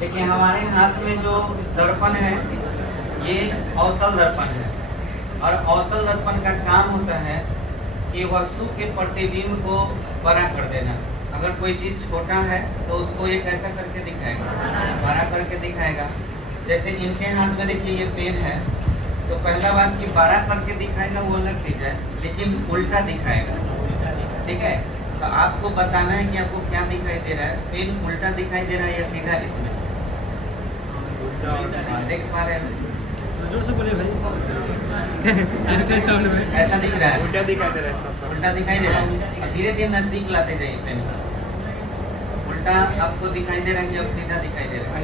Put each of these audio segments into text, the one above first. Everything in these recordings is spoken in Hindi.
देखिए हमारे हाथ में जो दर्पण है ये अवतल दर्पण है और अवतल दर्पण का काम होता है कि वस्तु के प्रतिबिंब को बड़ा कर देना। अगर कोई चीज़ छोटा है तो उसको ये कैसा करके दिखाएगा, बड़ा करके दिखाएगा। जैसे इनके हाथ में देखिए ये पेन है, तो पहला बात कि बड़ा करके दिखाएगा वो अलग चीज़ है, लेकिन उल्टा दिखाएगा। ठीक है, तो आपको बताना है कि आपको क्या दिखाई दे रहा है, पेन उल्टा दिखाई दे रहा है या सीधा इसमें देख पा रहे हैं? जोर से बोलिए भाई। ऐसा दिख रहा है, उल्टा दिखाई दे रहा है, उल्टा दिखाई दे रहा है। अब धीरे धीरे नजदीक लाते जाइए पेन। उल्टा आपको दिखाई दे रहा है कि अब सीधा दिखाई दे रहा है?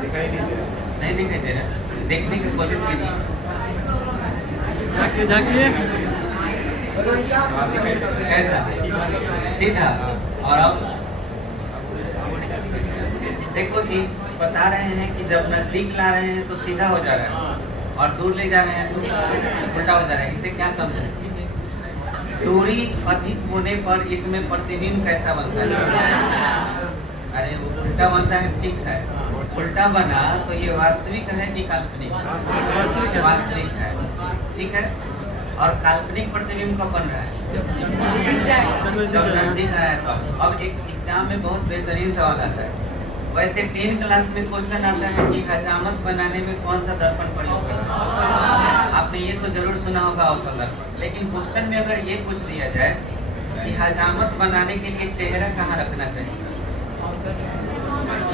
दिखाई नहीं दे रहा। नहीं दिखाई दे रहा, देखने की कोशिश कीजिए। जाके जाके हाँ, दिखाई दे रहा है। कैसा सीधा? और अब देखो जी, बता रहे हैं कि जब नजदीक ला रहे हैं तो सीधा हो जा रहा है और दूर ले जा रहे हैं तो उल्टा हो जा रहा है। इससे क्या समझे? दूरी अधिक होने पर इसमें प्रतिबिंब कैसा बनता है? अरे वो उल्टा बनता है, ठीक है। उल्टा बना तो ये वास्तविक है कि काल्पनिक? वास्तविक है, ठीक है। और काल्पनिक प्रतिबिंब कब बन रहा है? जब नजदीक आ रहा है। तो अब एक एग्जाम में बहुत बेहतरीन सवाल आता है। वैसे 10 क्लास में क्वेश्चन आता है कि हजामत बनाने में कौन सा दर्पण प्रयोग करना है। आपने ये तो जरूर सुना होगा अवतल दर्पण, लेकिन क्वेश्चन में अगर ये पूछ दिया जाए कि हजामत बनाने के लिए चेहरा कहाँ रखना चाहिए,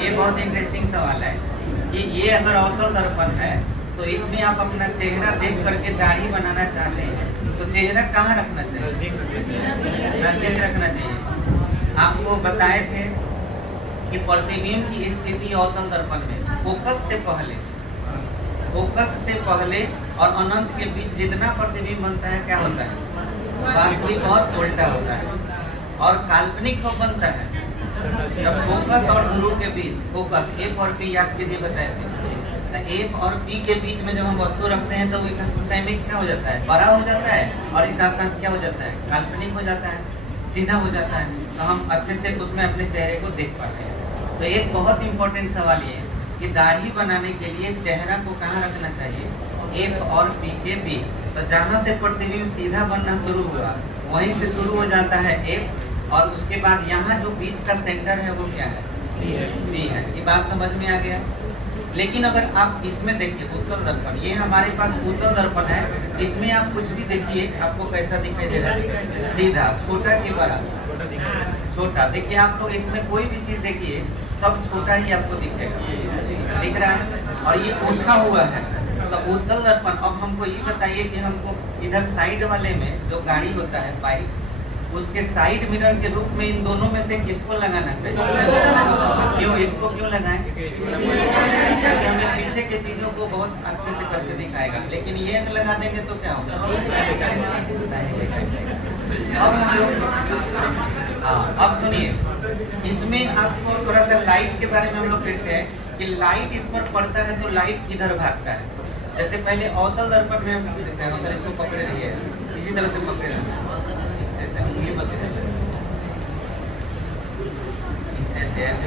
ये बहुत इंटरेस्टिंग सवाल है कि ये अगर अवतल दर्पण है तो इसमें आप अपना चेहरा देख करके दाढ़ी बनाना चाहते हैं तो चेहरा कहाँ रखना चाहिए? नजदीक रखना चाहिए। आपको बताए थे कि प्रतिबिंब की स्थिति अवतल दर्पण में फोकस से पहले और अनंत के बीच जितना प्रतिबिंब बनता है क्या होता है? वास्तविक और उल्टा होता है। और काल्पनिक कब बनता है? जब फोकस और ध्रुव के बीच, फोकस एफ और पी याद कीजिए, बताए थे एफ और पी के बीच में जब हम वस्तु रखते हैं तो उसका इमेज क्या हो जाता है? बड़ा हो जाता है और इस साथ साथ क्या हो जाता है? काल्पनिक हो जाता है, सीधा हो जाता है। तो हम अच्छे से उसमें अपने चेहरे को देख पाते हैं। तो एक बहुत इंपॉर्टेंट सवाल ये कि दाढ़ी बनाने के लिए चेहरा को कहाँ रखना चाहिए? एफ और पी के बीच। तो जहाँ से प्रतिबिंब सीधा बनना शुरू हुआ वहीं से शुरू हो जाता है एफ, और उसके बाद यहाँ जो बीच का सेंटर है वो क्या है? पी है। ये बात समझ में आ गया? लेकिन अगर आप इसमें देखिए उत्तल दर्पण, ये हमारे पास उत्तल दर्पण है, इसमें आप कुछ भी देखिए आपको कैसा दिखाई दे रहा है? सीधा, छोटा के बड़ा? छोटा। देखिए आप लोग इसमें कोई भी चीज देखिए सब छोटा ही आपको दिखेगा, दिख रहा है। और ये उठा हुआ है तो उत्तल दर्पण। अब हमको ये बताइए कि हमको इधर साइड वाले में जो गाड़ी होता है बाइक, उसके साइड मिरर के रूप में इन दोनों में से किसको लगाना चाहिए? क्यों इसको क्यों लगाएं? क्योंकि हमें पीछे के चीजों को बहुत अच्छे से करके दिखाएगा, लेकिन ये अगर लगा देंगे तो क्या होगा? अब हम लोग अब सुनिए, इसमें आपको थोड़ा सा लाइट के बारे में हम लोग कहते हैं कि लाइट इस पर पड़ता है तो लाइट किधर भागता है। जैसे पहले अवतल दर्पण में हम देखते हैं, मतलब इसको पकड़े रहिए, इसी तरह से पकड़े रहिए, ऐसे ऐसे।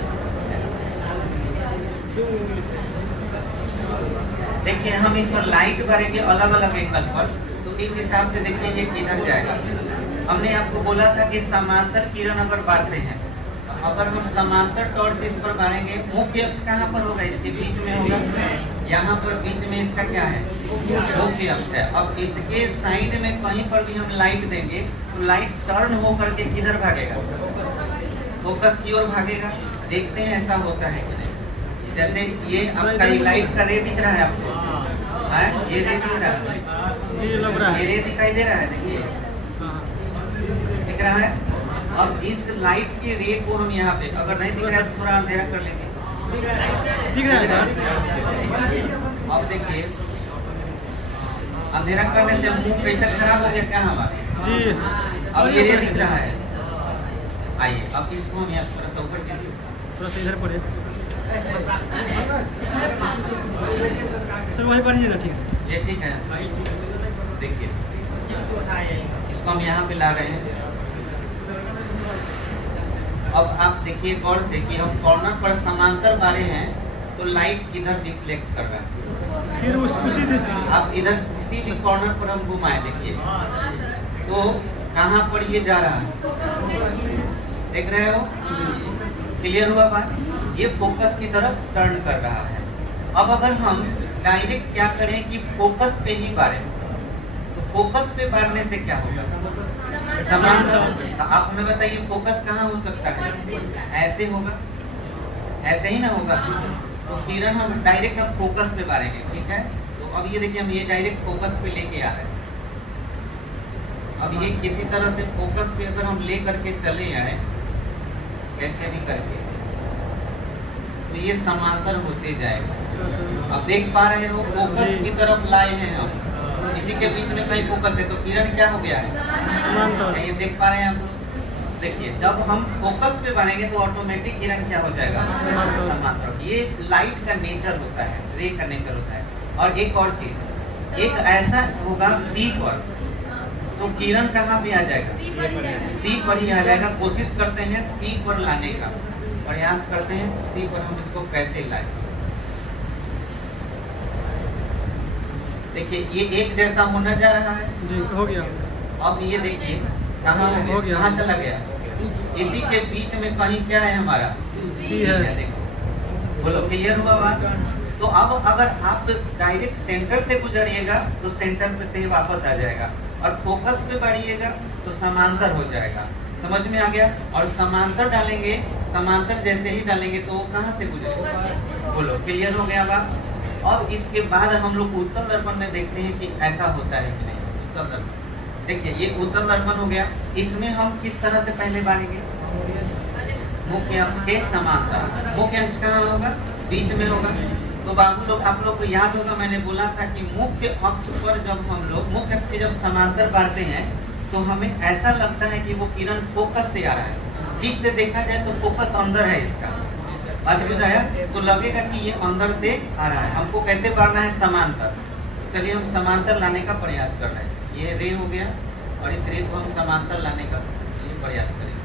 देखिए हम इस पर लाइट भरेंगे अलग अलग एंगल पर, तो इस हिसाब से देखिए ये किधर जाएगा। हमने आपको बोला था कि समांतर किरण अगर बांटते हैं, अगर हम समांतर टॉर्च इस पर मारेंगे, मुख्य अक्ष कहाँ पर होगा? इसके बीच में होगा, यहाँ पर बीच में इसका क्या है? मुख्य अक्ष है। अब इसके साइड में कहीं पर भी हम लाइट देंगे तो लाइट टर्न हो करके किधर भागेगा? फोकस की ओर भागेगा। देखते हैं ऐसा होता है कि नहीं। जैसे ये आपका लाइट का रे दिख रहा है आपको, ये रे दिख रहा है, ये रे दिखाई दे रहा है, देखिए दिख रहा है। अब इस लाइट के रे को हम यहाँ पे, अगर नहीं दिख रहा है तो थोड़ा अंधेरा कर लेंगे, दिख रहा है सर। अब देखिए अंधेरा करने से मुंह कैसा खराब हो गया क्या हमारा जी? अब ये रे दिख रहा है। आइए अब इसको हम यहाँ थोड़ा सा ऊपर कीजिए, थोड़ा सा इधर पड़े सर, वही पढ़िए ना। ठीक है, ये ठीक है। देखिए इसको हम यहाँ पे ला रहे हैं, अब आप देखिए गौर से कि हम कॉर्नर पर समांतर बारे हैं तो लाइट इधर रिफ्लेक्ट कर रहा है। फिर उसी दिशा आप इधर किसी भी कॉर्नर पर हम घुमाए देखिए तो कहाँ पर ये जा रहा है, देख रहे हो? क्लियर हुआ बात? ये फोकस की तरफ टर्न कर रहा है। अब अगर हम डायरेक्ट क्या करें कि फोकस पे ही बारे, तो फोकस पे बारने से क्या होगा? समांतर। तो आप हमें बताइए फोकस कहाँ हो सकता है? ऐसे होगा, ऐसे ही ना होगा। तो किरण हम डायरेक्ट अब फोकस पे बारेंगे, ठीक है? तो अब ये देखिए हम ये डायरेक्ट फोकस पे लेके आ रहे हैं। अब ये किसी तरह से फोकस पे अगर हम ले करके चले आए कैसे भी करके तो ये समांतर होते जाएगा। अब देख पा रहे हो फोकस की तरफ लाए हैं हम, इसी के बीच में कहीं फोकस है तो किरण क्या हो गया है? ये देख पा रहे हैं आप लोग? देखिए जब हम फोकस पे बनेंगे तो ऑटोमेटिक किरण क्या हो जाएगा? समांतर। ये लाइट का नेचर होता है, रे का नेचर होता है। और एक और चीज, एक ऐसा होगा सी पर तो किरण कहाँ पे आ जाएगा? सी पर ही आ जाएगा। कोशिश करते हैं सी पर लाने का प्रयास करते हैं, सी पर हम इसको कैसे लाएं। देखिए ये एक जैसा होना जा रहा है जी, हो गया। अब ये देखिए कहाँ हो गया? कहाँ चला गया? इसी के बीच में कहीं क्या है हमारा? सी है। देखो बोलो क्लियर हुआ बात? तो अब अगर आप डायरेक्ट सेंटर से गुजरिएगा तो सेंटर पे से ही वापस आ जाएगा और फोकस पे बढ़िएगा तो समांतर हो जाएगा। समझ में आ गया? और समांतर डालेंगे, समांतर जैसे ही डालेंगे तो वो कहाँ से गुजरेगा? बोलो क्लियर हो गया बात? अब इसके बाद हम लोग उत्तल दर्पण में देखते हैं कि ऐसा होता है कि नहीं। उत्तल दर्पण देखिए ये उत्तल दर्पण हो गया। इसमें हम किस तरह से पहले बारेंगे? मुख्य अक्ष के समांतर। मुख्य अक्ष कहाँ होगा? बीच में होगा। तो बाबू लोग आप लोग को याद होगा मैंने बोला था कि मुख्य अक्ष पर जब हम लोग मुख्य अक्ष के जब समांतर बांटते हैं तो हमें ऐसा लगता है कि वो किरण फोकस से आ रहा है। ठीक से देखा जाए तो फोकस अंदर है इसका, बात बुझाया? तो लगेगा कि ये अंदर से आ रहा है। हमको कैसे बांटना है? समांतर। चलिए हम समांतर लाने का प्रयास कर रहे हैं। ये रे हो गया और इस रे को हम समांतर लाने का प्रयास करेंगे।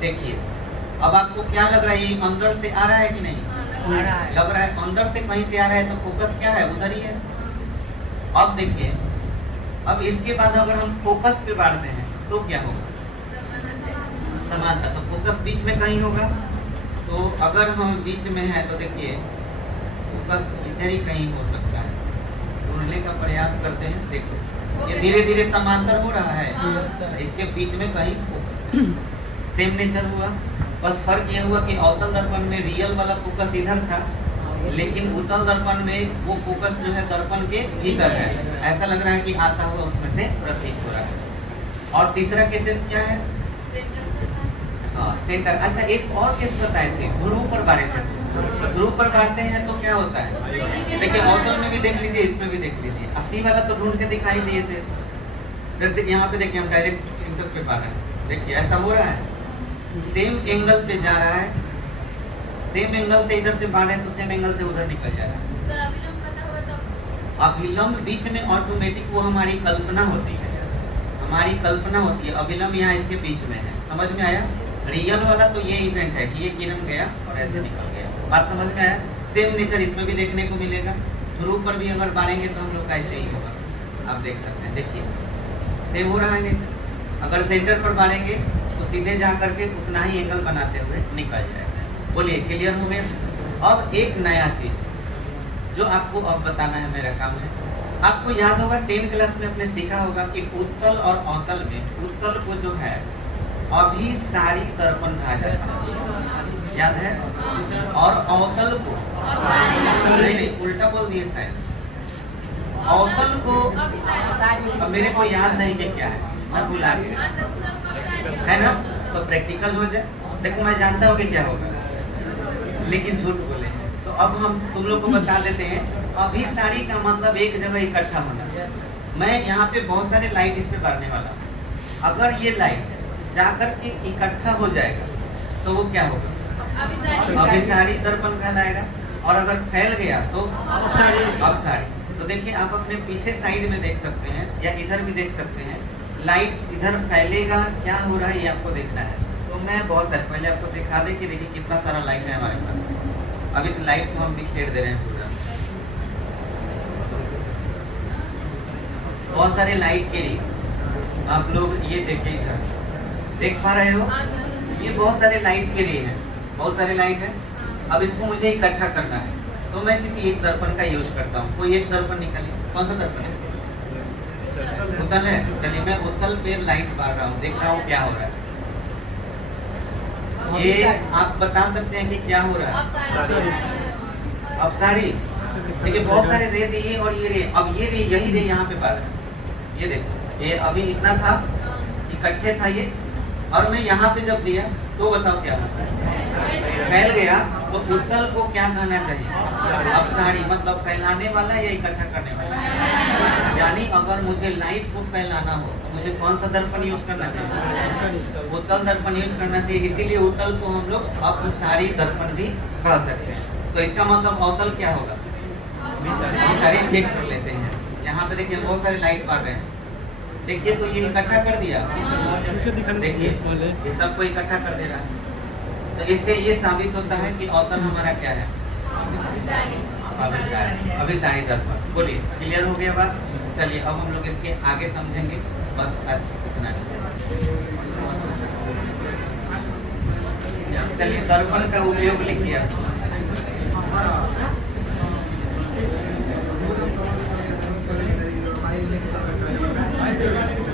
देखिए अब आपको क्या लग रहा है? ये अंदर से आ रहा है कि नहीं? लग रहा है अंदर से कहीं से आ रहा है तो फोकस क्या है? उधर ही है। अब देखिए अब इसके बाद अगर हम फोकस पे बांटते हैं तो क्या होगा? समांतर। तो फोकस बीच में कहीं होगा। तो अगर हम बीच में है तो देखिए फोकस इधर ही कहीं हो सकता है। ढूंढने का प्रयास करते हैं। देखो ये धीरे धीरे समांतर हो रहा है, इसके बीच में कहीं फोकस है। सेम नेचर हुआ, बस फर्क ये हुआ कि अवतल दर्पण में रियल वाला फोकस इधर था लेकिन उत्तल दर्पण में वो फोकस जो है दर्पण के भीतर है। ऐसा लग रहा है कि आता हुआ उसमें से प्रतीत हो रहा है। और तीसरा केसेस क्या है? हाँ सेंटर। अच्छा एक और केस बताए थे, ध्रुव पर बारे थे। ध्रुव पर बांटते हैं तो क्या होता है? देखिए अवतल में भी देख लीजिए, इसमें भी देख लीजिए। 80 वाला तो ढूंढ के दिखाई दिए थे। जैसे यहाँ पे देखिए हम डायरेक्ट सेंटर पे पा रहे हैं। देखिए ऐसा हो रहा है, सेम एंगल पे जा रहा है, सेम एंगल से इधर से बांधे तो सेम एंगल से उधर निकल जा रहा है। अभिलंब बीच में ऑटोमेटिक वो हमारी कल्पना होती है, हमारी कल्पना होती है। अभिलंब यहाँ इसके बीच में है। समझ में आया? रियल वाला तो ये इवेंट है कि ये किरण गया और ऐसे निकल गया। बात समझ में आया? सेम नेचर इसमें भी देखने को मिलेगा। ध्रुव पर भी अगर बांधेंगे तो हम लोग का ऐसे ही होगा। आप देख सकते हैं, देखिए सेम हो रहा है नेचर। अगर सेंटर पर बांधेंगे तो सीधे जा करके उतना ही एंगल बनाते हुए निकल जाएगा। बोलिए क्लियर हो गया? अब एक नया चीज जो आपको अब बताना है, मेरा काम है। आपको याद होगा 10 क्लास में आपने सीखा होगा कि उत्तल और अवतल में उत्तल को जो है अभिसारी दर्पण कहा जाता है, याद है? और अवतल को नहीं, उल्टा बोल दिए शायद। अवतल को अब मेरे को याद नहीं कि क्या है, मैं भुला गया, है ना? तो प्रैक्टिकल हो जाए। देखो मैं जानता हूँ कि क्या होगा लेकिन झूठ बोले। तो अब हम तुम लोग को बता देते हैं। अभिसारी का मतलब एक जगह इकट्ठा होना। मैं यहाँ पे बहुत सारे लाइट इस पे भरने वाला। अगर ये लाइट जाकर के इकट्ठा हो जाएगा तो वो क्या होगा? अभिसारी दर्पण कहलाएगा। और अगर फैल गया तो अपसारी। तो देखिए आप अपने पीछे साइड में देख सकते हैं या इधर भी देख सकते हैं। लाइट इधर फैलेगा, क्या हो रहा है ये आपको देखना है। तो में बहुत सारे, पहले आपको दिखा दें कि देखिए कितना सारा लाइट है हमारे पास। अब इस लाइट को हम बिखेर दे रहे हैं पूरा। बहुत सारे लाइट के लिए आप लोग ये देखिए सर, देख पा रहे हो, ये बहुत सारे लाइट के लिए है, बहुत सारे लाइट है। अब इसको मुझे इकट्ठा करना है, तो मैं किसी एक दर्पण का यूज करता हूँ। कोई एक दर्पण निकालिए, कौन सा दर्पण है? उत्तल है। चलिए मैं उत्तल पे लाइट मार रहा हूँ, देख रहा हूँ क्या हो रहा है। ये आप बता सकते हैं कि क्या हो रहा है? अब सारी देखिए बहुत सारे रे दिए और ये रे, अब ये रे, यही रे यहाँ पे बात है। ये देखो, ये अभी इतना था, इकट्ठे था ये, और मैं यहाँ पे जब दिया तो बताओ क्या हुआ? फैल गया। तो उत्तल को क्या कहना चाहिए? अपसारी, मतलब फैलाने वाला या इकट्ठा करने वाला। यानी अगर मुझे लाइट को फैलाना हो तो मुझे कौन सा दर्पण यूज करना चाहिए? उत्तल दर्पण यूज करना चाहिए। इसीलिए उत्तल को हम लोग अपसारी दर्पण भी कह सकते हैं। तो इसका मतलब अवतल क्या होगा? सारे चेक कर लेते हैं। यहाँ पे देखिए बहुत सारे लाइट पड़ रहे हैं, देखिए तो ये इकट्ठा कर दिया, देखिए ये सबको इकट्ठा कर दे रहा है। तो इससे ये साबित होता है कि अवतल हमारा क्या है? अभिसारी दर्पण। बोलिए, क्लियर हो गया बात? चलिए अब हम लोग इसके आगे समझेंगे, बस इतना। चलिए दर्पण का उपयोग लिखिए।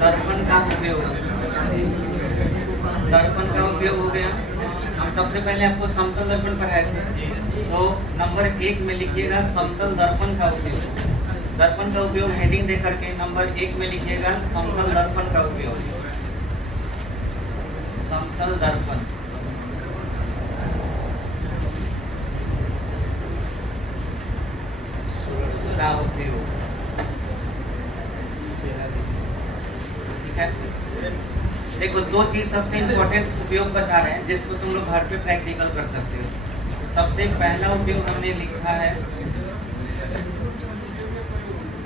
दर्पण का उपयोग, दर्पण का उपयोग हो गया। हम सबसे पहले आपको समतल दर्पण पढ़ाए थे, तो नंबर 1 में लिखिएगा समतल दर्पण का उपयोग। दर्पण का उपयोग हेडिंग दे करके नंबर 1 में लिखिएगा समतल दर्पण का उपयोग। समतल दर्पण का उपयोग, ठीक है। देखो दो चीज सबसे इम्पोर्टेंट उपयोग बता रहे हैं, जिसको तुम लोग घर पे प्रैक्टिकल कर सकते हो। सबसे पहला उपयोग हमने लिखा है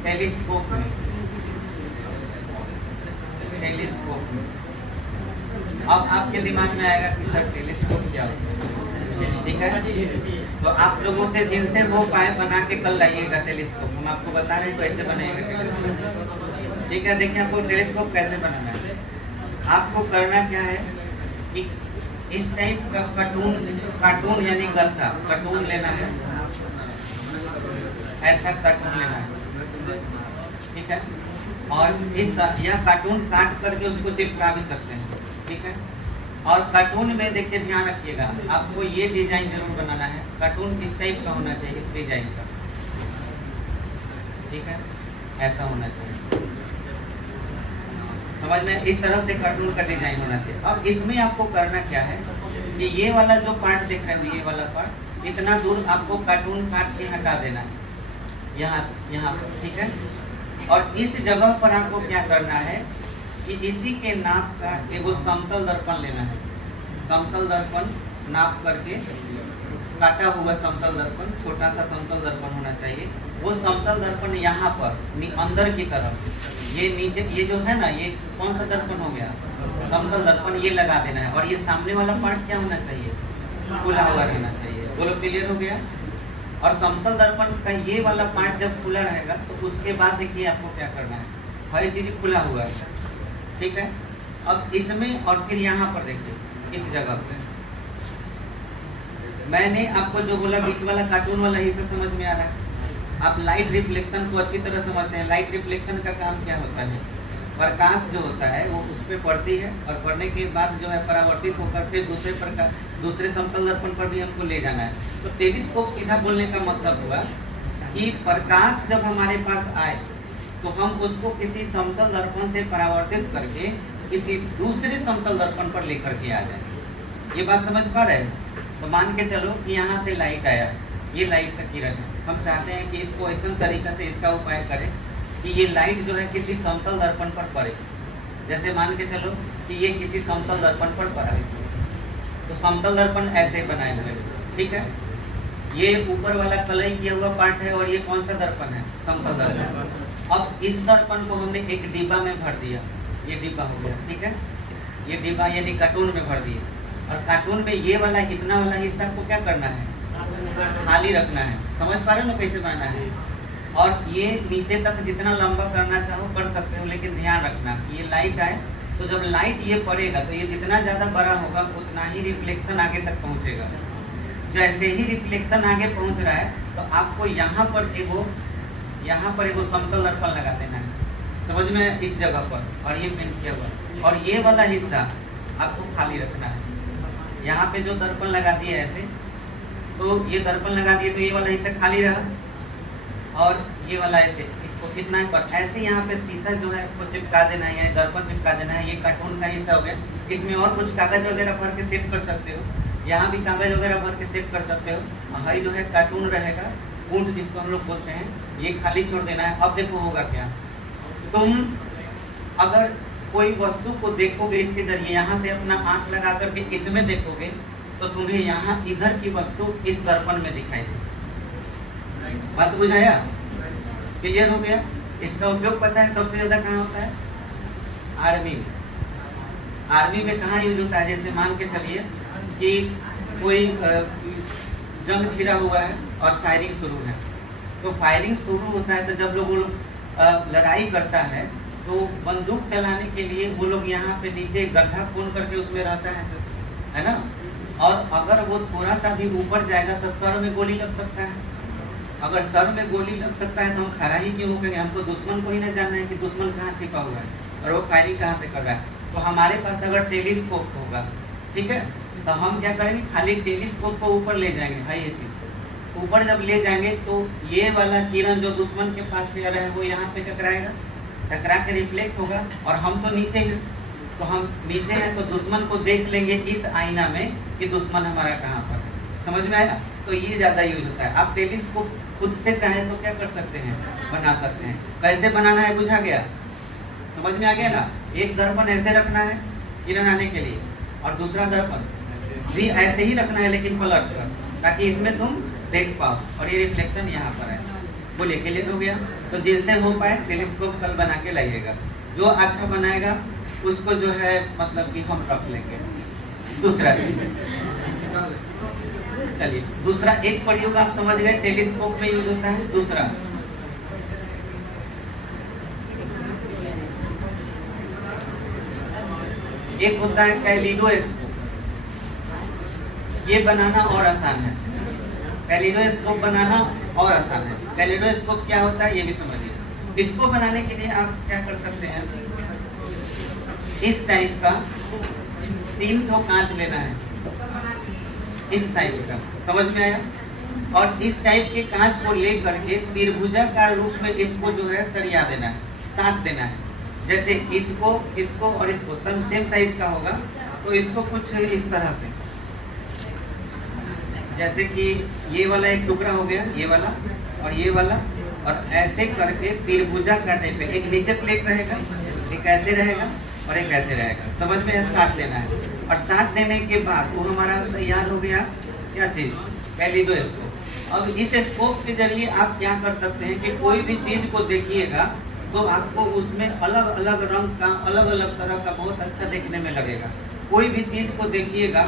टेलीस्कोप में। टेलीस्कोप में अब आपके दिमाग में आएगा कि सर टेलीस्कोप क्या होता है, ठीक है। तो आप लोगों से जिनसे हो पाए बना के कल लाइएगा टेलीस्कोप। हम आपको बता रहे हैं कैसे बनाएगा टेलीस्कोप, ठीक है। देखिए आपको टेलीस्कोप कैसे बनाना है। आपको करना क्या है कि इस टाइप का कार्टून यानी गत्था कार्टून लेना है, ऐसा कार्टून लेना है, ठीक है। और इस यह कार्टून काट करके उसको चिपका भी सकते हैं, ठीक है। और कार्टून में देखिए ध्यान रखिएगा, आपको ये डिजाइन जरूर बनाना है। कार्टून इस टाइप का होना चाहिए, इस डिजाइन का, ठीक है, ऐसा होना चाहिए। समझ में, इस तरह से कार्टून का डिजाइन होना चाहिए। अब इसमें आपको करना क्या है कि ये वाला जो पार्ट देख रहे हो, ये वाला पार्ट इतना दूर आपको कार्टून काट के हटा देना है, यहाँ पर, ठीक है। और इस जगह पर आपको क्या करना है कि इसी के नाप का एगो समतल दर्पण लेना है। समतल दर्पण नाप करके काटा हुआ समतल दर्पण, छोटा सा समतल दर्पण होना चाहिए। वो समतल दर्पण यहाँ पर अंदर की तरफ, ये नीचे, ये जो है ना, ये कौन सा दर्पण हो गया? समतल दर्पण, ये लगा देना है। और ये सामने वाला पार्ट क्या होना चाहिए? खुला हुआ रहना चाहिए। बोलो क्लियर हो गया? और समतल दर्पण का ये वाला पार्ट जब खुला रहेगा तो उसके बाद देखिए आपको क्या करना है, हर चीज खुला हुआ है, ठीक है। अब इसमें और फिर यहाँ पर देखिए इस जगह पे मैंने आपको जो बोला बीच वाला कार्टून वाला हिस्सा समझ में आ रहा है। आप लाइट रिफ्लेक्शन को अच्छी तरह समझते हैं। लाइट रिफ्लेक्शन का काम क्या होता है? प्रकाश जो होता है वो उस पर पड़ती है और पड़ने के बाद जो है परावर्तित होकर फिर दूसरे समतल दर्पण पर भी हमको ले जाना है। तो टेलीस्कोप सीधा बोलने का मतलब हुआ कि प्रकाश जब हमारे पास आए तो हम उसको किसी समतल दर्पण से परावर्तित करके किसी दूसरे समतल दर्पण पर लेकर के आ जाए। ये बात समझ पा रहे हैं? तो मान के चलो कि यहाँ से लाइट आया, ये लाइट का किरण है। हम चाहते हैं कि इसको ऐसा तरीका से इसका उपाय करें कि ये लाइट जो है किसी समतल दर्पण पर पड़े। जैसे मान के चलो कि ये किसी समतल दर्पण पर पड़ा है, तो समतल दर्पण ऐसे बनाए हुए, ठीक है। ये ऊपर वाला कलई किया हुआ पार्ट है और ये कौन सा दर्पण है? समतल दर्पण। अब इस दर्पण को हमने एक डिब्बा में भर दिया, ये डिब्बा हो गया, ठीक है। ये डिब्बा यानी कार्टून में भर दिया। और कार्टून में ये वाला इतना वाला हिस्सा को क्या करना है, खाली रखना है। समझ पा रहे हो ना कैसे बनाना है। और ये नीचे तक जितना लंबा करना चाहो कर सकते हो, लेकिन ध्यान रखना ये लाइट आए तो जब लाइट ये पड़ेगा तो ये जितना ज़्यादा बड़ा होगा उतना ही रिफ्लेक्शन आगे तक पहुँचेगा। जैसे ही रिफ्लेक्शन आगे पहुँच रहा है तो आपको यहाँ पर एगो समतल दर्पण लगा देना है, समझ में, इस जगह पर, और ये पेंट किया हुआ। और ये वाला हिस्सा आपको खाली रखना है। यहाँ पे जो दर्पण लगा दिए ऐसे, तो ये दर्पण लगा दिए तो ये वाला हिस्सा खाली रहा, और ये वाला ऐसे, इसको कितना है पर ऐसे यहाँ पे शीशा जो है आपको चिपका देना है, यानी दर्पण चिपका देना है। ये कार्टून का हिस्सा हो गया। इसमें और कुछ कागज वगैरह भर के सेट कर सकते हो, यहाँ भी कागज वगैरह भर के सेट कर सकते हो। हाई जो है कार्टून रहेगा, पूंछ जिसको हम लोग बोलते हैं, ये खाली छोड़ देना है। अब देखो होगा क्या, तुम अगर कोई वस्तु को देखोगे इसके जरिए, यहाँ से अपना आंख लगा करके इसमें देखोगे तो तुम्हें यहाँ इधर की वस्तु इस दर्पण में दिखाई देगी। बात बुझाया, क्लियर हो गया। इसका उपयोग पता है सबसे ज्यादा कहाँ होता है, आर्मी में। आर्मी में कहाँ यूज होता है, जैसे मान के चलिए कि कोई जंग छिड़ा हुआ है और फायरिंग शुरू है, तो फायरिंग शुरू होता है तो जब लोग लड़ाई करता है तो बंदूक चलाने के लिए वो लोग यहाँ पे नीचे गड्ढा खोल करके उसमें रहता है ना। और अगर वो थोड़ा सा भी ऊपर जाएगा तो सर में गोली लग सकता है। अगर सर में गोली लग सकता है तो हम खड़ा ही क्यों करेंगे, हमको दुश्मन को ही ना जानना है कि दुश्मन कहाँ छिपा हुआ है और वो फायरिंग कहाँ से कर रहा है। तो हमारे पास अगर टेलीस्कोप होगा, ठीक है, तो हम क्या करेंगे, खाली टेलीस्कोप को ऊपर ले जाएंगे। भाई ये चीज ऊपर जब ले जाएंगे तो ये वाला किरण जो दुश्मन के पास से आ रहा है वो यहाँ पे टकराएगा, टकरा के रिफ्लेक्ट होगा, और हम तो नीचे हैं, तो हम नीचे हैं तो दुश्मन को देख लेंगे इस आईना में कि दुश्मन हमारा कहाँ पर है। समझ में आया। तो ये ज़्यादा यूज होता है। आप टेलीस्कोप खुद से चाहे तो क्या कर सकते हैं, बना सकते हैं। कैसे बनाना है बुझा गया, समझ में आ गया ना। एक दर्पण ऐसे रखना है किरण आने के लिए, और दूसरा दर्पण भी ऐसे ही रखना है लेकिन पलट कर, ताकि इसमें तुम देख पाओ और ये रिफ्लेक्शन यहाँ पर है। बोलिए क्लियर हो गया। तो जिनसे हो पाए टेलीस्कोप कल बना के लाइएगा, जो अच्छा बनाएगा उसको जो है मतलब कि हम रख लेंगे। दूसरा चलिए, दूसरा एक प्रयोग आप समझ गए टेलीस्कोप में यूज होता है। दूसरा एक होता है कैलिडोस्कोप। ये बनाना और आसान है, कैलिडोस्कोप बनाना और आसान है। कैलिडोस्कोप क्या होता है ये भी समझिए। इसको बनाने के लिए आप क्या कर सकते हैं, इस टाइप का 3 ठो कांच लेना है, इस टाइप का, समझ में आया। और इस टाइप के कांच को ले करके त्रिभुजाकार रूप में इसको जो है सरिया देना है, साट देना है। जैसे इसको और इसको सेम साइज का होगा तो इसको कुछ इस तरह से, जैसे कि ये वाला एक टुकड़ा हो गया, ये वाला और ये वाला, और ऐसे करके त्रिभुजाकार टाइप पे एक नीचे प्लेट रहेगा, एक ऐसे रहेगा और एक ऐसे रहेगा। समझ में, साट देना है। और साट देने के बाद वो हमारा तैयार हो गया क्या चीज, कैलिडोस्कोप। अब इस स्कोप के जरिए आप क्या कर सकते हैं कि कोई भी चीज को देखिएगा तो आपको उसमें अलग अलग रंग का, अलग अलग तरह का बहुत अच्छा देखने में लगेगा। कोई भी चीज को देखिएगा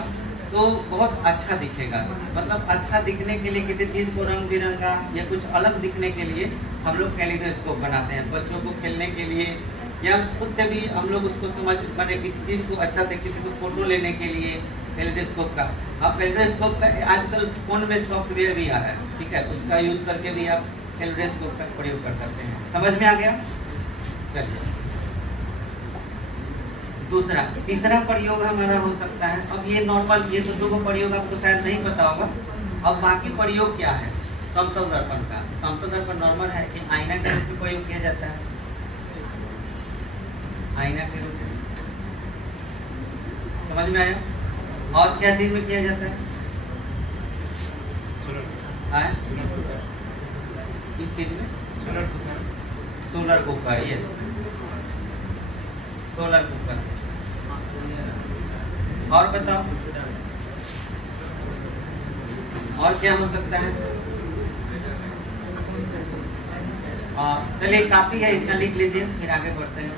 तो बहुत अच्छा दिखेगा। मतलब अच्छा दिखने के लिए किसी चीज को रंग बिरंगा या कुछ अलग दिखने के लिए हम लोग कैलिडोस्कोप बनाते हैं। बच्चों को खेलने के लिए या खुद से भी हम लोग उसको समझ माने किसी चीज को अच्छा से, किसी को फोटो लेने के लिए कैलिडोस्कोप का। अब कैलिडोस्कोप का आजकल फोन में सॉफ्टवेयर भी आ रहा है, ठीक है, उसका यूज करके भी आप कैलिडोस्कोप का प्रयोग कर सकते हैं। समझ में आ गया। चलिए दूसरा, तीसरा प्रयोग हमारा हो सकता है। अब ये नॉर्मल, ये तो दो प्रयोग आपको शायद नहीं पता होगा। अब बाकी प्रयोग क्या है, समतल दर्पण का। समतल दर्पण नॉर्मल है कि आईना के रूप में प्रयोग किया जाता है, आईना के रूप में। समझ में आया। और क्या चीज में किया जाता है, इस चीज में solar cooker, yes, solar cooker. और बताओ और क्या हो सकता है। चलिए काफी है, इतना लिख लीजिए, फिर आगे बढ़ते हैं।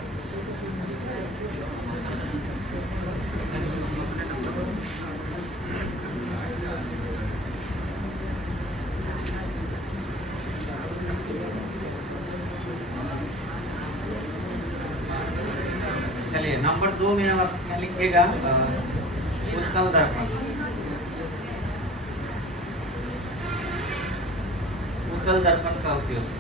नंबर 2 में आप क्या लिखिएगा, उत्तल दर्पण। उत्तल दर्पण का उपयोग।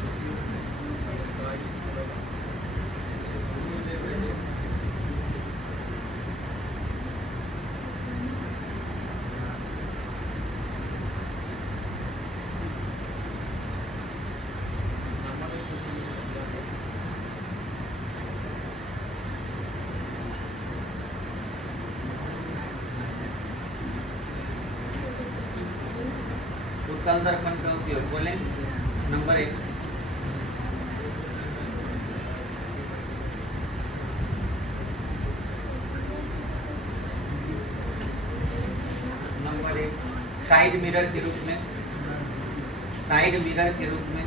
उत्तल दर्पण का उपयोग बोले। नंबर 1, नंबर 1 साइड मिरर के रूप में, साइड मिरर के रूप में,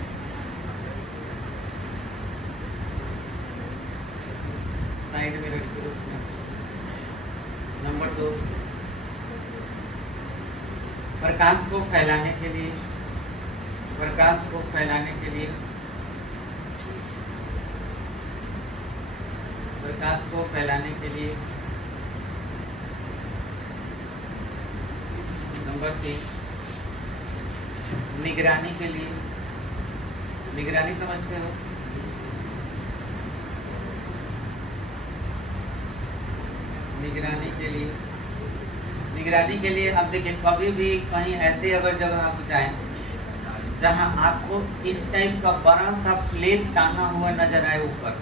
साइड मिरर के रूप में। नंबर 2 प्रकाश को फैलाने के लिए, प्रकाश को फैलाने के लिए, प्रकाश को फैलाने के लिए। नंबर 3 निगरानी के लिए, निगरानी समझते हो, निगरानी के लिए, निगरानी के लिए। अब देखिए कभी भी कहीं ऐसे अगर जगह आप जाएं जहां आपको इस टाइप का बड़ा सा प्लेट टांगा हुआ नजर आए ऊपर,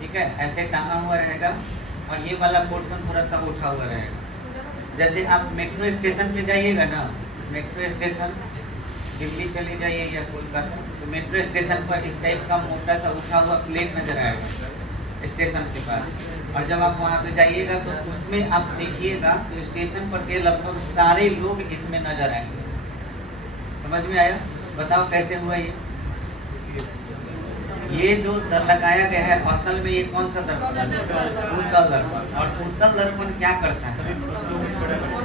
ठीक है, ऐसे टांगा हुआ रहेगा और ये वाला पोर्शन थोड़ा सा उठा हुआ रहेगा। जैसे आप मेट्रो स्टेशन पे जाइएगा ना, मेट्रो स्टेशन दिल्ली चले जाइए या कोलकाता, तो मेट्रो स्टेशन पर इस टाइप का मोटा सा उठा हुआ प्लेट नजर आएगा स्टेशन के पास। और जब आप वहाँ पे जाइएगा तो उसमें आप देखिएगा तो स्टेशन पर के लगभग सारे लोग इसमें नजर आएंगे। समझ में आया? बताओ कैसे हुआ ये जो लगाया गया है असल में ये कौन सा दर्पण? उत्तल दर्पण। और उत्तल दर्पण क्या करता है?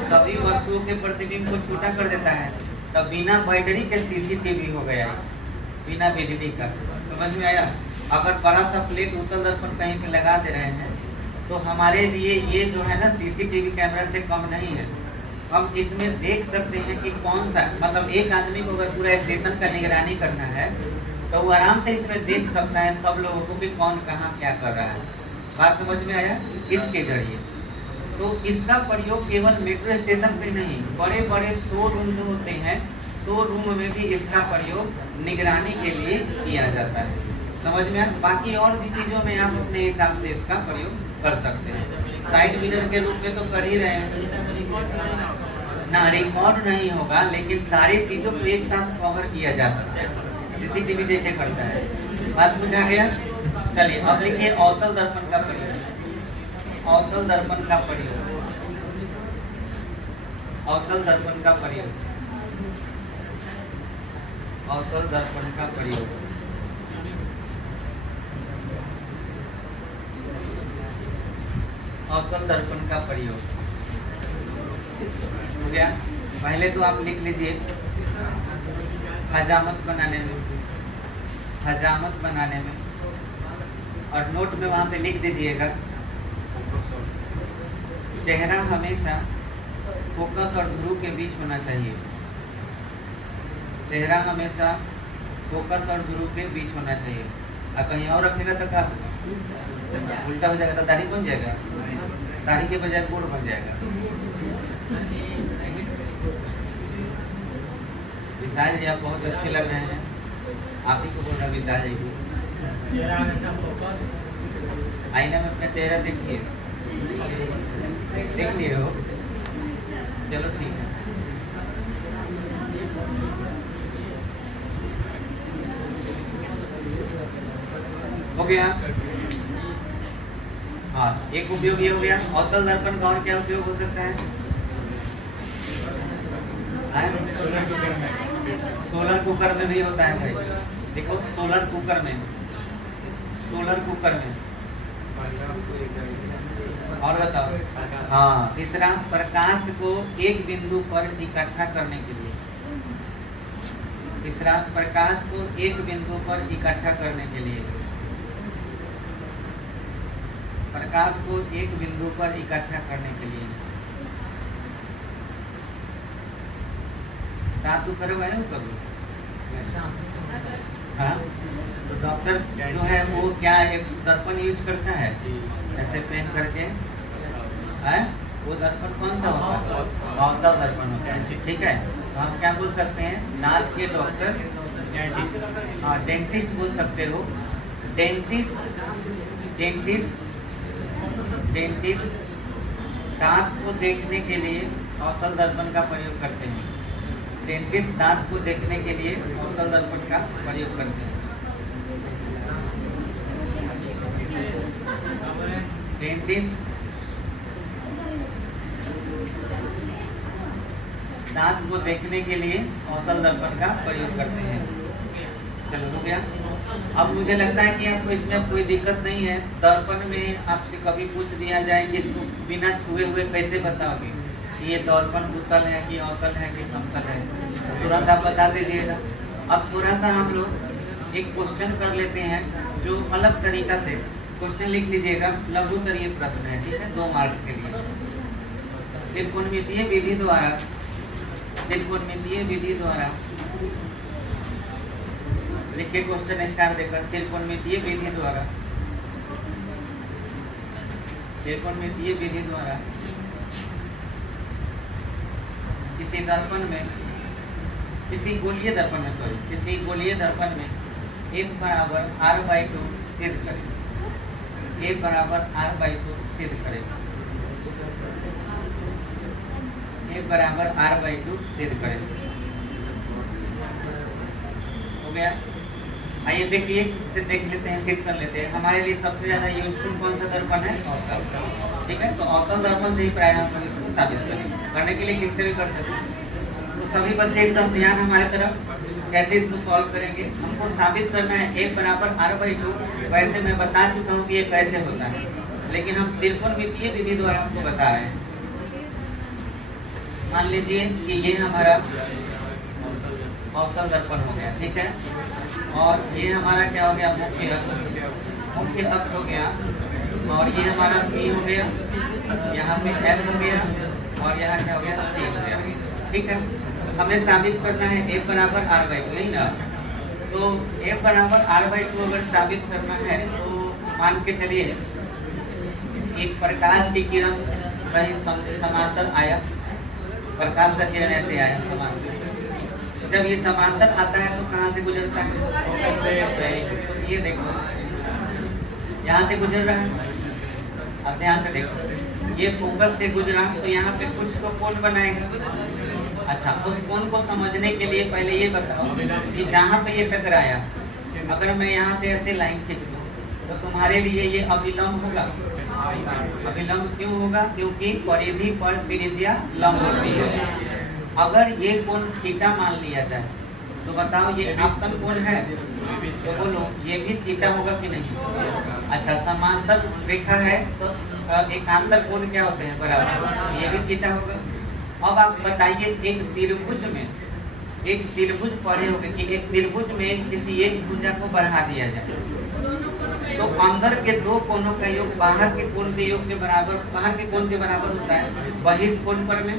सभी वस्तुओं के प्रतिबिंब को छोटा कर देता है। तब बिना बैटरी के सीसीटीवी हो गया, बिना बिजली का। समझ में आया? अगर बड़ा सा प्लेट उत्तल दर्पण कहीं पे लगा दे रहे हैं तो हमारे लिए ये जो है ना सीसीटीवी कैमरा से कम नहीं है। हम इसमें देख सकते हैं कि कौन सा, मतलब एक आदमी को अगर पूरा स्टेशन का निगरानी करना है तो वो आराम से इसमें देख सकता है सब लोगों को कि कौन कहाँ क्या कर रहा है। बात समझ में आया? इसके जरिए। तो इसका प्रयोग केवल मेट्रो स्टेशन पे नहीं, बड़े बड़े शोरूम जो होते हैं, शोरूम में भी इसका प्रयोग निगरानी के लिए किया जाता है। समझ में आया? बाकी और भी चीज़ों में आप अपने हिसाब से इसका प्रयोग कर सकते हैं। साइड मिरर के रूप में तो कर ही रहे हैं ना, रिकॉर्ड नहीं होगा लेकिन सारी चीज़ों को एक साथ कवर किया जा सकता है, सीसीटीवी जैसे करता है। बात समझ आ गया? चलिए अब लिखिए अवतल दर्पण का प्रयोग। अवतल दर्पण का प्रयोग, अवतल दर्पण का प्रयोग, अवतल दर्पण का प्रयोग। अवतल दर्पण का प्रयोग हो गया। पहले तो आप लिख लीजिए हजामत बनाने में, हजामत बनाने में, और नोट में वहाँ पे लिख दीजिएगा चेहरा हमेशा फोकस और ध्रुव के बीच होना चाहिए। चेहरा हमेशा फोकस और ध्रुव के बीच होना चाहिए। और कहीं और रखेगा तो क्या उल्टा हो जाएगा, तो दाढ़ी बन जाएगा, दाढ़ी के बजाय गोड़ बन जाएगा। विशाल जी आप बहुत अच्छे लग रहे हैं, आप ही को बोल रहा विशाल जी को। आईना में अपना चेहरा देखिए, देख लिए हो? चलो ठीक है। हो गया। हाँ, एक उपयोग ये हो गया। अवतल दर्पण का और क्या उपयोग हो सकता है? सोलर कुकर में भी होता है भाई। देखो सोलर कुकर में, सोलर कुकर में। और बताओ। हाँ, तीसरा प्रकाश को एक बिंदु पर इकट्ठा करने के लिए। तीसरा प्रकाश को एक बिंदु पर इकट्ठा करने के लिए। प्रकाश को एक बिंदु पर इकट्ठा करने के लिए। दांत करवाए हो कभी? हाँ, तो डॉक्टर जो है वो क्या एक दर्पण यूज करता है ऐसे पेन करके है? वो दर्पण कौन सा होता है? अवतल दर्पण होता है, ठीक है। तो हम क्या बोल सकते हैं? दांत के डॉक्टर, हाँ डेंटिस्ट बोल सकते हो। डेंटिस्ट दांत को देखने के लिए अवतल दर्पण का प्रयोग करते हैं। डेंटिस्ट दांत को देखने के लिए अवतल दर्पण का प्रयोग करते हैं। डेंटिस्ट दांत को देखने के लिए अवतल दर्पण का प्रयोग करते हैं। चलो हो गया। अब मुझे लगता है कि आपको इसमें कोई दिक्कत नहीं है। दर्पण में आपसे कभी पूछ दिया जाए कि इसको बिना छुए हुए कैसे बताओगे कि ये दर्पण उत्तल है कि अवतल है कि समतल है, तुरंत आप बता दीजिएगा। अब थोड़ा सा हम लोग एक क्वेश्चन कर लेते हैं जो अलग तरीका से। क्वेश्चन लिख लीजिएगा, लघुत्तरीय प्रश्न है, ठीक है, 2 मार्क्स के लिए। त्रिकोणमितीय विधि द्वारा लिखिए क्वेश्चन स्टार देकर। त्रिकोणमितीय विधि द्वारा किसी गोलीय दर्पण में F बराबर R/2 सिद्ध करें। F बराबर R/2 सिद्ध करें। F बराबर R/2 सिद्ध करें। हो गया। आइए देखिए, इसे देख लेते हैं, सिद्ध कर लेते हैं। हमारे लिए सबसे ज्यादा यूजफुल कौन सा दर्पण है? अवतल, ठीक है। तो अवतल दर्पण से ही प्राय हम इसको साबित करेंगे। करने के लिए किससे भी कर सकते हैं। तो सभी बच्चे एकदम ध्यान हमारे तरफ, कैसे इसको सॉल्व करेंगे। हमको साबित करना है F बराबर R/2। वैसे मैं बता चुका हूँ कि ये कैसे होता है, लेकिन हम त्रिकोणमितीय विधि द्वारा आपको बता रहे हैं। मान लीजिए कि ये हमारा अवतल दर्पण हो गया, ठीक है। और ये हमारा क्या हो गया? मुख्य अक्ष हो गया। और ये हमारा P हो गया, यहाँ पे F हो गया, और यहाँ क्या हो गया? C हो गया, ठीक है। हमें साबित करना है F बराबर R/2, नहीं ना? तो F बराबर R/2 अगर साबित करना है तो मान के चलिए एक प्रकाश की किरण कहीं समांतर आया। प्रकाश का किरण ऐसे आया समांतर। जब ये समांतर आता है तो कहाँ से गुजरता है? ये देखो, यहाँ से गुजर रहा है। अब ध्यान से देखो, ये फोकस से गुजरा तो यहाँ पे कुछ तो कोण बनाएगा। अच्छा, उस कोण को समझने के लिए पहले ये बताओ कि जहाँ पे ये टकराया, अगर मैं यहाँ से ऐसे लाइन खींच दूँ तो तुम्हारे लिए ये अभिलंब होगा। अभिलंब क्यों होगा? क्योंकि परिधि पर त्रिज्या लंब होती है। अगर ये कोण थीटा मान लिया जाए तो बताओ ये आपतन कोण है, तो बोलो ये भी थीटा होगा कि नहीं? अच्छा, समांतर रेखा है तो एकांतर कोण क्या होते हैं? बराबर, ये भी थीटा होगा। अब आप बताइए, एक त्रिभुज पढ़े होंगे कि एक त्रिभुज में किसी एक भुजा को बढ़ा दिया जाए तो अंदर के दो कोणों का योग बाहर के कोण के योग के बराबर, बाहर के कोण के बराबर होता है। वही इस कोण पर में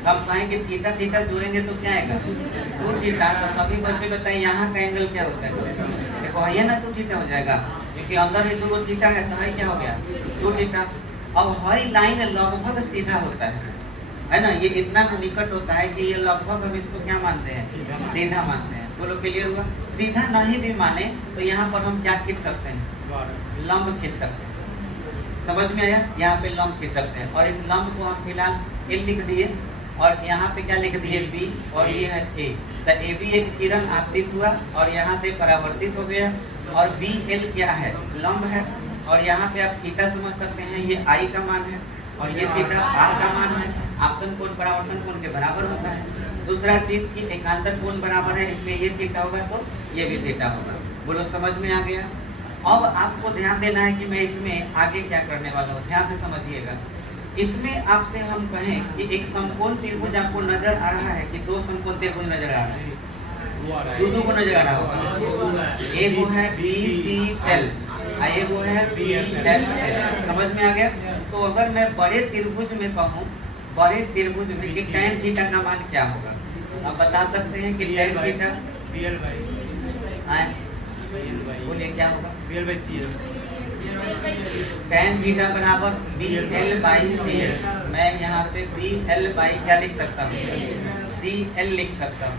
हम कहेंगे थीटा थीटा जोड़ेंगे तो क्या आएगा? 2 थीटा। तो सभी बच्चे बताएं यहाँ का एंगल क्या होता है? देखो है ना, 2 थीटा हो जाएगा, क्योंकि अंदर ही 2 थीटा है तो है क्या हो गया? 2 थीटा। अब हई लाइन लगभग सीधा होता है ना, ये इतना निकट होता है कि ये लगभग हम इसको क्या मानते हैं? सीधा मानते हैं। बोलो क्लियर हुआ? सीधा नहीं भी माने तो यहाँ पर हम क्या खींच सकते हैं? लंब खींच सकते हैं। समझ में आया? यहाँ पे लंब खींच सकते हैं। और इस लंब को हम फिलहाल L लिख दिए, और यहाँ पे क्या लिख दिए? B, और ये है A। तो AB एक किरण आपतित हुआ और यहाँ से परावर्तित हो गया, और BL क्या है? लंब है। और यहाँ पे आप थीटा समझ सकते हैं, ये I का मान है और ये थीटा R का मान है। आपतन कोण परावर्तन कोण के बराबर होता है। दूसरा चीज कि एकांतर कोण बराबर है, इसलिए ये थीटा होगा तो ये भी थीटा होगा। बोलो समझ में आ गया? अब आपको ध्यान देना है कि मैं इसमें आगे क्या करने वाला हूँ, ध्यान से समझिएगा। इसमें आपसे हम कहें कि एक समकोण त्रिभुज आपको नजर आ रहा है कि 2 समकोण त्रिभुज नजर आ रहा है? 2 को नजर आ रहा होगा। एक वो है BCL, ये वो है बी एल। समझ में आ गया? तो अगर मैं बड़े त्रिभुज में कहूँ, बड़े त्रिभुज में कि tan थीटा का मान क्या होगा, आप बता सकते हैं कि tan थीटा बोलिए क्या होगा? tan थीटा बराबर B L by C L. मैं यहाँ पे बी एल बाई क्या लिख सकता हूँ? सी एल लिख सकता हूँ।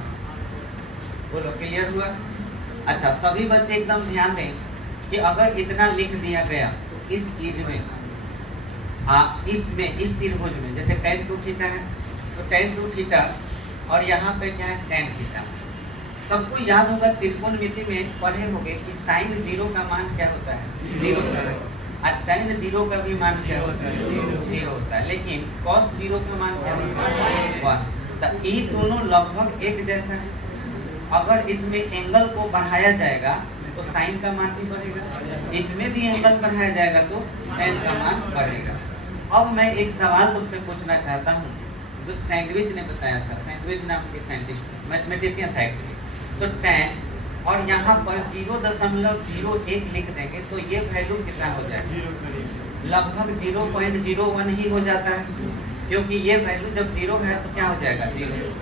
बोलो क्लियर हुआ? अच्छा, सभी बच्चे एकदम ध्यान दें कि अगर इतना लिख दिया गया तो इस चीज में, हाँ इसमें, इस त्रिभुज में जैसे tan 2 थीटा है तो tan 2 थीटा और यहाँ पे क्या है tan थीटा। सबको याद होगा त्रिकोणमिति में पढ़े होंगे कि sin 0 का मान क्या होता है? 0 और tan 0 का भी मान क्या होता है? 0 होता है। लेकिन cos 0 का मान क्या होता है? 1। तो ये दोनों लगभग एक जैसा है। अगर इसमें एंगल को बढ़ाया जाएगा तो साइन का मान भी बढ़ेगा, इसमें भी एंगल बढ़ाया जाएगा तो tan का मान बढ़ेगा। अब मैं एक सवाल तुमसे पूछना चाहता हूँ जो सैंडविच ने बताया था, सैंडविच नाम के साइंटिस्ट, मैथमेटिशियन था एक्चुअली। तो tan और यहाँ पर 0.01 लिख देंगे तो ये वैल्यू कितना हो जाएगा? लगभग 0.01 ही हो जाता है, क्योंकि ये वैल्यू जब 0 है तो क्या हो जाएगा? 0।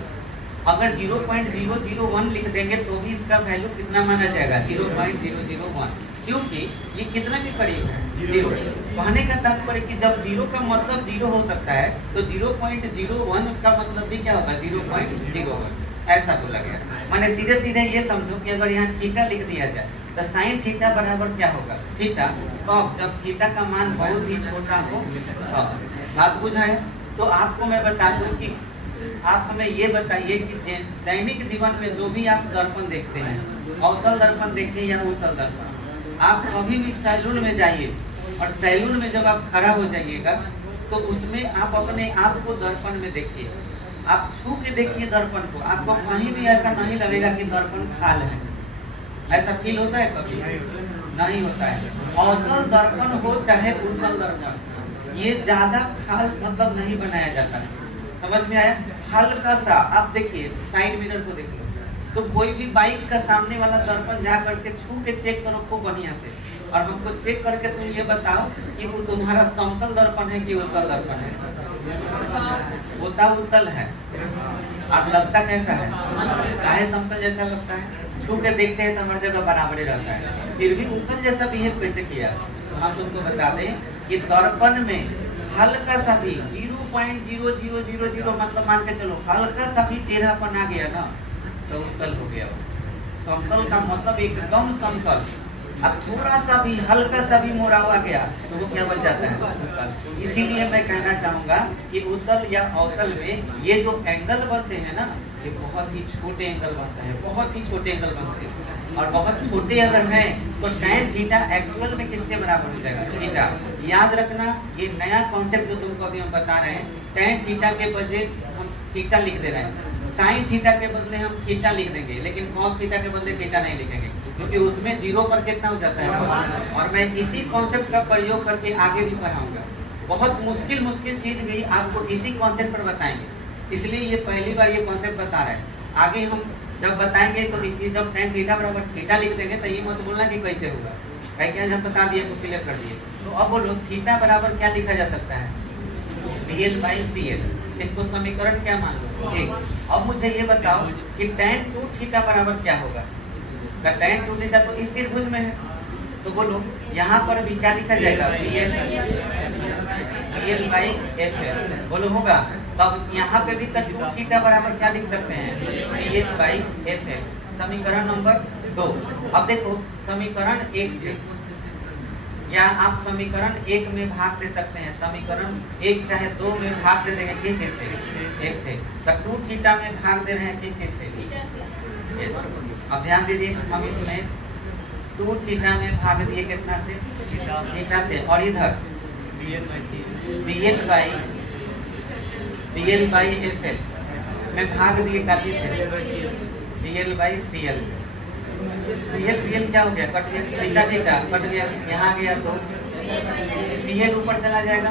अगर 0.001 लिख देंगे तो भी इसका वैल्यू कितना माना जाएगा? 0.001, क्योंकि ये कितना के करीब है? 0। कहने का तात्पर्य कि जब 0 का मतलब 0 हो सकता है तो 0.01 का मतलब भी क्या होगा? 0.01। ऐसा बोला गया। माने सीधे सीधे ये समझो कि अगर यहाँ थीटा लिख दिया जाए तो साइन थीटा बराबर क्या होगा? थीटा। कब? जब थीटा का मान बहुत ही छोटा हो तब। बात बुझाए? तो आपको मैं बता दूं कि आप हमें ये बताइए कि दैनिक जीवन में जो भी आप दर्पण देखते हैं, अवतल दर्पण देखिए या उत्तल दर्पण, आप कभी भी सैलून में जाइए और सैलून में जब आप खड़ा हो जाइएगा तो उसमें आप अपने आप को दर्पण में देखिए, आप छू के देखिए दर्पण को, आपको कहीं भी ऐसा नहीं लगेगा कि दर्पण खाल है। ऐसा फील होता है? कभी नहीं होता है। अवतल दर्पण हो चाहे उत्तल दर्पण, ये ज्यादा खाल मतलब नहीं बनाया जाता है। समझ में आया? हल्का सा आप देखिए, साइड मिरर को देखिए, तो कोई भी बाइक का सामने वाला दर्पण जा करके छू के चेक करो खूब बढ़िया से, और हमको चेक करके तुम ये बताओ कि वो तुम्हारा समतल दर्पण है कि उत्तल दर्पण है? होता उत्तल है। आप लगता कैसा है? चाहे समतल जैसा लगता है, छू के देखते हैं तो हर जगह बराबर ही रहता है, फिर भी उत्तल जैसा बिहेव कैसे किया? हम तुमको बता दें कि दर्पण में हल्का सा भी 0.0000 मतलब मान के चलो हल्का सा भी टेढ़ापन आ गया ना तो उत्तल हो गया। समतल का मतलब एकदम समतल, अब थोड़ा सा भी हल्का सा भी मोड़ा हुआ गया तो वो क्या बन जाता है? उत्तल। इसीलिए मैं कहना चाहूंगा कि उत्तल या अवतल में ये जो एंगल बनते हैं ना, ये बहुत ही छोटे एंगल बनते हैं, बहुत ही छोटे एंगल बनते हैं। और बहुत छोटे अगर हैं तो tan थीटा एक्चुअल में किसके बराबर हो जाएगा? थीटा। याद रखना, ये नया कॉन्सेप्ट जो तुमको अभी हम बता रहे हैं, tan थीटा के बदले हम थीटा लिख दे रहे हैं, साइन थीटा के बदले हम थीटा लिख देंगे, लेकिन cos थीटा के बदले थीटा नहीं लिखेंगे, क्योंकि उसमें 0 पर कितना हो जाता है। और मैं इसी कॉन्सेप्ट का प्रयोग करके आगे भी पढ़ाऊंगा। बहुत मुश्किल चीज भी आपको इसी कॉन्सेप्ट पर बताएंगे, इसलिए ये पहली बार ये कॉन्सेप्ट बता रहे हैं। आगे हम जब बताएंगे तो इसलिए जब tan थीटा बराबर थीटा लिख देंगे तो ये मत बोलना कि कैसे होगा, कहीं क्या जब बता दिए तो क्लियर कर दिए। तो अब बोलो थीटा बराबर क्या लिखा जा सकता है? BL/CL। इसको समीकरण क्या मान लो? एक। अब मुझे ये बताओ कि tan 2 थीटा बराबर क्या होगा? tan 2 थीटा तो इस त्रिभुज में है, तो बोलो यहाँ पर भी क्या लिखा जाएगा? BL/FL। बोलो होगा? तब यहाँ पे भी 2 थीटा बराबर क्या लिख सकते हैं? BL/FL। समीकरण नंबर 2। अब देखो समीकरण 1 से, या आप समीकरण 1 में भाग दे सकते हैं, समीकरण 1 चाहे 2 में भाग दे देंगे, किस चीज से? 1 से। तो 2 थीटा में भाग दे रहे हैं किस चीज से? अब ध्यान दीजिए, हम इसमें 2 थीटा में भाग दिए कितना से? थीटा से। और इधर BL/FL में भाग दिए काफी से BL/CL। BL क्या हो गया? कट गया, थीटा थीटा कट गया, यहाँ गया तो CL ऊपर चला जाएगा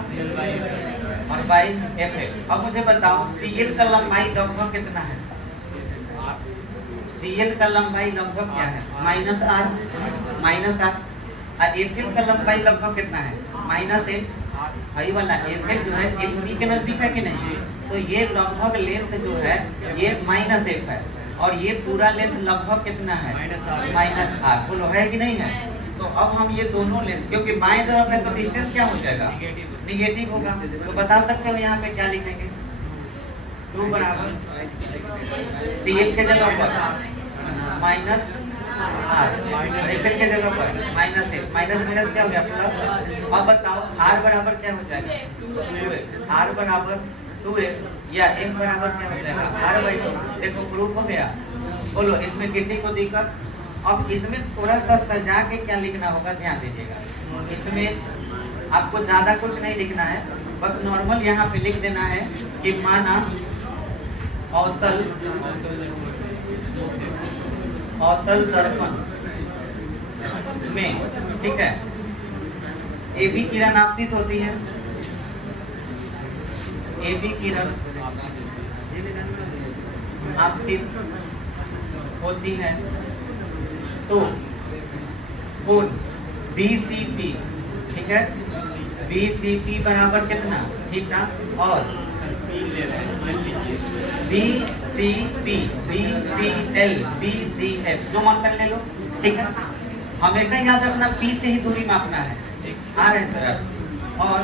और बाई FL। अब मुझे बताओ CL का लंबाई लगभग कितना है? CL का लंबाई लगभग क्या है? -R। एफिल का लंबाई लगभग कितना है -1 हाई वाला एफिल जो है एफी के नजदीक है कि नहीं, तो ये लगभग लेंथ जो है ये -1 है और ये पूरा लेंथ लगभग कितना है -r। बोलो है कि नहीं है? तो अब हम ये दोनों लेंथ, क्योंकि बाएं तरफ है तो डिस्टेंस क्या हो जाएगा निगेटिव होगा, तो बता सकते हो यहाँ पे क्या लिखेंगे 2 बराबर CL के जगह पर -r, एफिल के जगह पर -1 माइनस क्या हो गया प्लस। अब बताओ r बराबर क्या हो जाएगा 2a, r बराबर 2a या m बराबर क्या हो जाएगा r/2। देखो प्रूफ हो गया। बोलो इसमें किसी को दिक्कत? अब इसमें थोड़ा सा सजा के क्या लिखना होगा ध्यान दीजिएगा। इसमें आपको ज्यादा कुछ नहीं लिखना है, बस नॉर्मल यहाँ पे लिख देना है कि माना अवतल दर्पण में, ठीक है, ए बी किरण आपतित होती है, ए बी किरण आपतित होती है, तो कोण BCP, ठीक है, BCP बराबर कितना थीटा और BCP BCL BCF जो मान कर ले लो, ठीक है। हमेशा याद रखना P से ही दूरी मापना है R है तरफ। और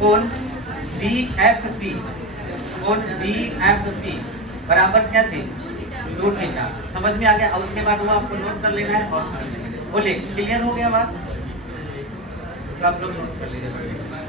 कोण BFP, कोण BFP बराबर क्या थे 2 थीटा। समझ में आ गया? और उसके बाद वो आपको नोट कर लेना है और बोले क्लियर हो गया बात, तो आप लोग नोट कर लीजिए।